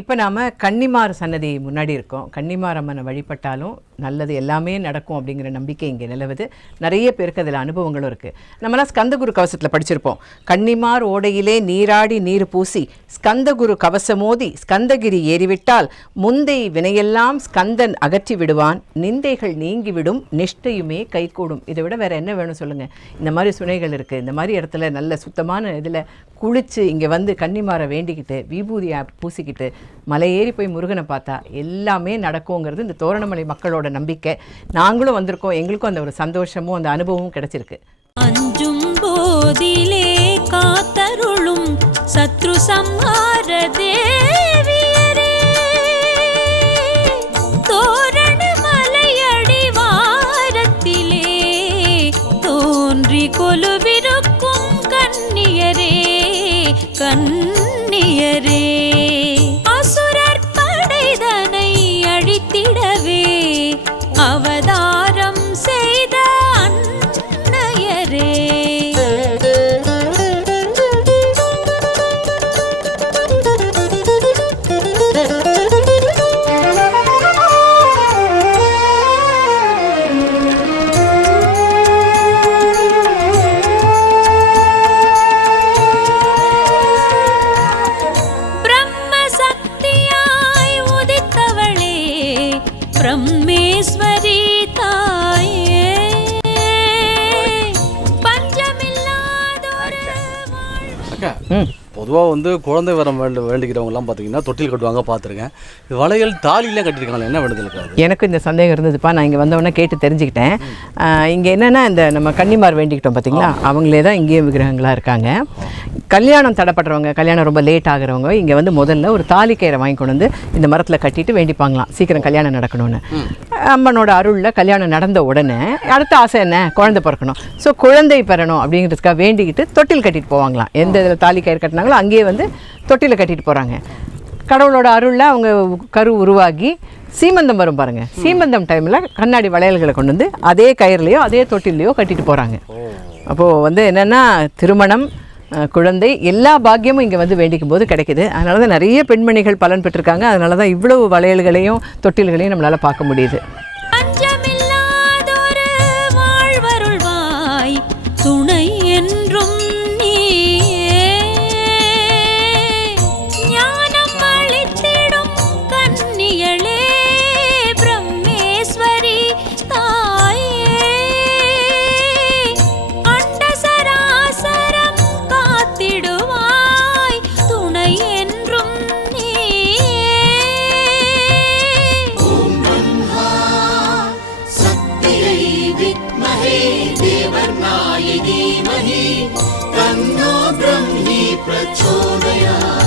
இப்போ நாம் கன்னிமார் சன்னதி முன்னாடி இருக்கோம். கன்னிமார் அம்மனை வழிபட்டாலும் நல்லது எல்லாமே நடக்கும் அப்படிங்கிற நம்பிக்கை இங்கே நிலவுது. நிறைய பேருக்கு அதில் அனுபவங்களும் இருக்குது. நம்மளாம் ஸ்கந்தகுரு கவசத்தில் படிச்சிருப்போம். கன்னிமார் ஓடையிலே நீராடி நீர் பூசி ஸ்கந்தகுரு கவசமோதி ஸ்கந்தகிரி ஏறிவிட்டால் முந்தை வினையெல்லாம் ஸ்கந்தன் அகற்றி விடுவான், நிந்தைகள் நீங்கிவிடும், நிஷ்டையுமே கைகூடும். இதை விட வேறு என்ன வேணும் சொல்லுங்கள்? இந்த மாதிரி சுனைகள் இருக்குது. இந்த மாதிரி இடத்துல நல்ல சுத்தமான இதில் குளித்து இங்கே வந்து கன்னிமாரை வேண்டிக்கிட்டு விபூதியை பூசிக்கிட்டு மலை ஏறி போய் முருகனை பார்த்தா எல்லாமே நடக்குங்கிறது இந்த தோரணமலை மக்களோட நம்பிக்கை. நாங்களும் வந்திருக்கோம். எங்களுக்கும் அந்த ஒரு சந்தோஷமும் அந்த அனுபவமும் கிடைச்சிருக்கு. அஞ்சும் போதிலே காத்தருளும் சத்ரு சம்ஹார தேவியரே, தோரணமலை அடிவாரத்திலே தோன்றி கொலுவிருக்கும் கன்னியரே கன்னியரே, அசுரர் படைதனை அழித்திடவே அவதாரம் செய்த அன்னையரே. பிரம்மேஸ்வரி தாயே, பஞ்சமில்லாதொரு வாழ்வு. பொதுவாக வந்து குழந்தை வரம் வேண்டிக்கிறவங்கலாம் பார்த்தீங்கன்னா தொட்டில் கட்டுவாங்க, பார்த்துருக்கேன். இது வளையல் தாலிலாம் கட்டியிருக்காங்க, என்ன வேண்டுதல் இருக்காது? எனக்கு இந்த சந்தேகம் இருந்ததுப்பா. நான் இங்கே வந்தவொடனே கேட்டு தெரிஞ்சுக்கிட்டேன். இங்கே என்னென்னா இந்த நம்ம கன்னிமார் வேண்டிக்கிட்டோம் பார்த்தீங்களா, அவங்களே தான் இங்கேயும் விக்கிரகங்களாக இருக்காங்க. கல்யாணம் தடைப்படுறவங்க, கல்யாணம் ரொம்ப லேட் ஆகிறவங்க இங்கே வந்து முதல்ல ஒரு தாலி கயிறை வாங்கி கொண்டு வந்து இந்த மரத்தில் கட்டிட்டு வேண்டிப்பாங்களாம், சீக்கிரம் கல்யாணம் நடக்கணும்னு. அம்மனோட அருளில் கல்யாணம் நடந்த உடனே அடுத்த ஆசை என்ன? குழந்தை பிறக்கணும். ஸோ குழந்தை பெறணும் அப்படிங்கிறதுக்காக வேண்டிக்கிட்டு தொட்டில் கட்டிட்டு போவாங்களாம். எந்த இதில் தாலி கயிறு கட்டினாங்களோ அங்கேயே வந்து தொட்டியில் கட்டிட்டு போகிறாங்க. கடவுளோட அருளில் அவங்க கரு உருவாகி சீமந்தம் வரும் பாருங்கள். சீமந்தம் டைமில் கண்ணாடி வளையல்களை கொண்டு வந்து அதே கயிறுலையோ அதே தொட்டிலையோ கட்டிட்டு போகிறாங்க. அப்போது வந்து என்னென்னா திருமணம், குழந்தை, எல்லா பாக்கியமும் இங்கே வந்து வேண்டிக்கும் போது கிடைக்குது. அதனால தான் நிறைய பெண்மணிகள் பலன் பெற்றிருக்காங்க. அதனால தான் இவ்வளவு வளையல்களையும் தொட்டில்களையும் நம்மளால் பார்க்க முடியுது. பஞ்சமில்லாதொரு வாழ்வருள்வாய் துணை என்றும் நீயே, ஞானம் அளித்திடும் கன்னியளே பிரம்மேஸ்வரி தாயே, அண்டசராசரம் காத்திடுவாய் துணை என்றும் நீயே. ஓம் பிரம்மா சக்தியை வித்மஹே தேவர்நாய தீமஹி தன்னோ பிரம்மி பிரச்சோதயாத்.